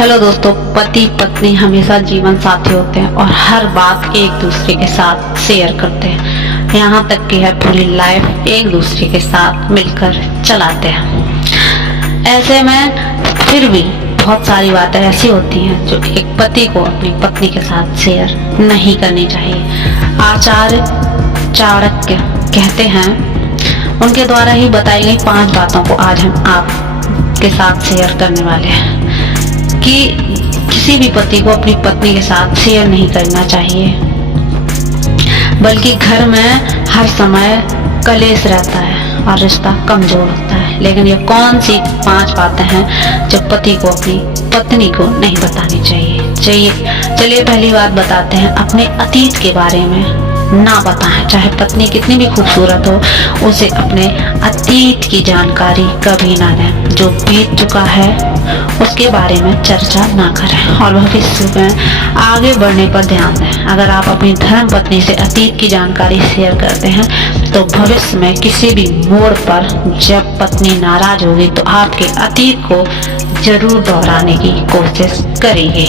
Hello दोस्तों, पति पत्नी हमेशा जीवन साथी होते हैं और हर बात एक दूसरे के साथ शेयर करते हैं। यहाँ तक कि है पूरी लाइफ एक दूसरे के साथ मिलकर चलाते हैं। ऐसे में फिर भी बहुत सारी बातें ऐसी होती हैं जो एक पति को अपनी पत्नी के साथ शेयर नहीं करनी चाहिए। आचार्य चाणक्य कहते हैं, उनके द्वारा ही बताई गई 5 बातों को आज हम आपके साथ शेयर करने वाले हैं कि किसी भी पति को अपनी पत्नी के साथ शेयर नहीं करना चाहिए, बल्कि घर में हर समय कलेश रहता है और रिश्ता कमजोर होता है। लेकिन ये कौन सी 5 बातें हैं जो पति को अपनी पत्नी को नहीं बतानी चाहिए? चलिए पहली बात बताते हैं, अपने अतीत के बारे में ना बताएं। चाहे पत्नी कितनी भी खूबसूरत हो, उसे अपने अतीत की जानकारी कभी ना दें। जो बीत चुका है उसके बारे में चर्चा ना करें और भविष्य में आगे बढ़ने पर ध्यान दें। अगर आप अपनी धर्म पत्नी से अतीत की जानकारी शेयर करते हैं तो भविष्य में किसी भी मोड़ पर जब पत्नी नाराज होगी तो आपके अतीत को जरूर दोहराने की कोशिश करेगी।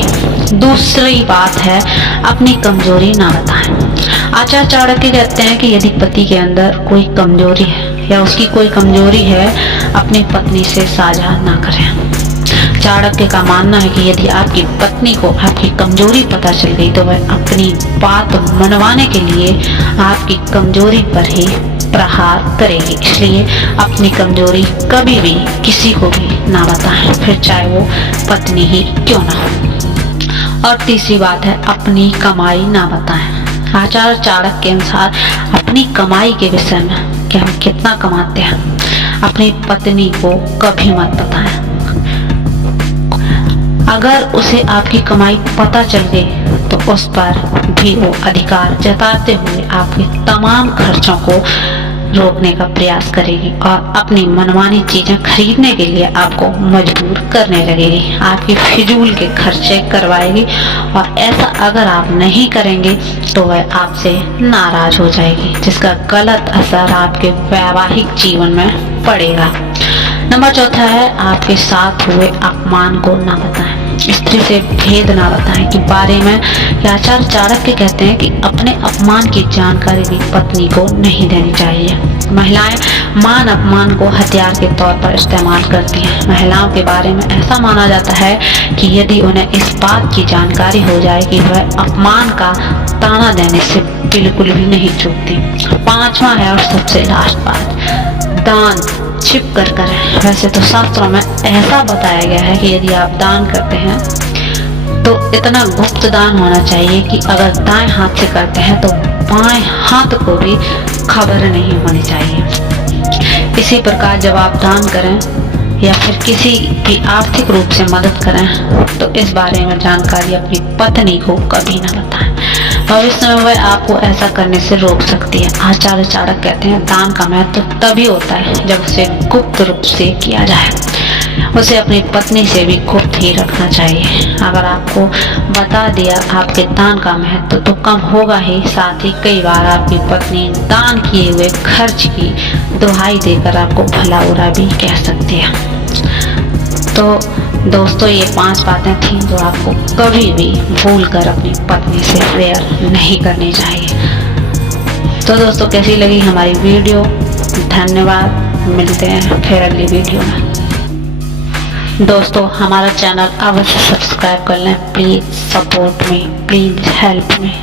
दूसरी बात है, अपनी कमजोरी ना बताएं। आचार्य चाणक्य कहते हैं कि यदि पति के अंदर कोई कमजोरी है या उसकी कोई कमजोरी है, अपनी पत्नी से साझा ना करें। चाणक्य का मानना है कि यदि आपकी पत्नी को आपकी कमजोरी पता चल गई तो वह अपनी बात मनवाने के लिए आपकी कमजोरी पर ही प्रहार करेगी। इसलिए अपनी कमजोरी कभी भी किसी को भी ना बताएं, फिर चाहे वो पत्नी ही क्यों ना हो। और तीसरी बात है, अपनी कमाई ना बताएं। आचार्य चाणक्य के अनुसार अपनी कमाई के विषय में कि हम कितना कमाते हैं, अपनी पत्नी को कभी मत बताएं। अगर उसे आपकी कमाई पता चल गई तो उस पर भी वो अधिकार जताते हुए आपके तमाम खर्चों को रोकने का प्रयास करेगी और अपनी मनमानी चीजें खरीदने के लिए आपको मजबूर करने लगेगी, आपकी फिजूल के खर्चे करवाएगी। और ऐसा अगर आप नहीं करेंगे तो वह आपसे नाराज हो जाएगी, जिसका गलत असर आपके वैवाहिक जीवन में पड़ेगा। नंबर 4 है, आपके साथ हुए अपमान को ना बताएं। स्त्री से भेद ना बताएं के बारे में आचार्य चाणक्य कहते हैं कि अपने अपमान की जानकारी भी पत्नी को नहीं देनी चाहिए। महिलाएं मान अपमान को हथियार के तौर पर इस्तेमाल करती हैं। महिलाओं के बारे में ऐसा माना जाता है कि यदि उन्हें इस बात की जानकारी हो जाए कि वह अपमान का ताना देने से बिल्कुल भी नहीं चूकती। 5वां है और सबसे लास्ट बात, दान छिप कर करें। वैसे तो शास्त्रों में ऐसा बताया गया है कि यदि आप दान करते हैं तो इतना गुप्त दान होना चाहिए कि अगर दाएं हाथ से करते हैं तो बाएं हाथ को भी खबर नहीं होनी चाहिए। इसी प्रकार जब आप दान करें या फिर किसी भी आर्थिक रूप से मदद करें तो इस बारे में जानकारी अपनी पत्नी को कभी न बताएं। भविष्य में वह आपको ऐसा करने से रोक सकती है। आचार्य चाणक्य कहते हैं, दान का महत्व तभी होता है जब उसे गुप्त रूप से किया जाए। उसे अपनी पत्नी से भी गुप्त ही रखना चाहिए। अगर आपको बता दिया आपके दान का महत्व तो कम होगा ही, साथ ही कई बार आपकी पत्नी दान किए हुए खर्च की दुहाई देकर आपको भला बुरा भी कह सकती है। तो दोस्तों, ये 5 बातें थीं जो आपको कभी भी भूल कर अपनी पत्नी से शेयर नहीं करनी चाहिए। तो दोस्तों, कैसी लगी हमारी वीडियो? धन्यवाद, मिलते हैं फिर अगली वीडियो में। दोस्तों, हमारा चैनल अवश्य सब्सक्राइब कर लें। Please support me, please help me.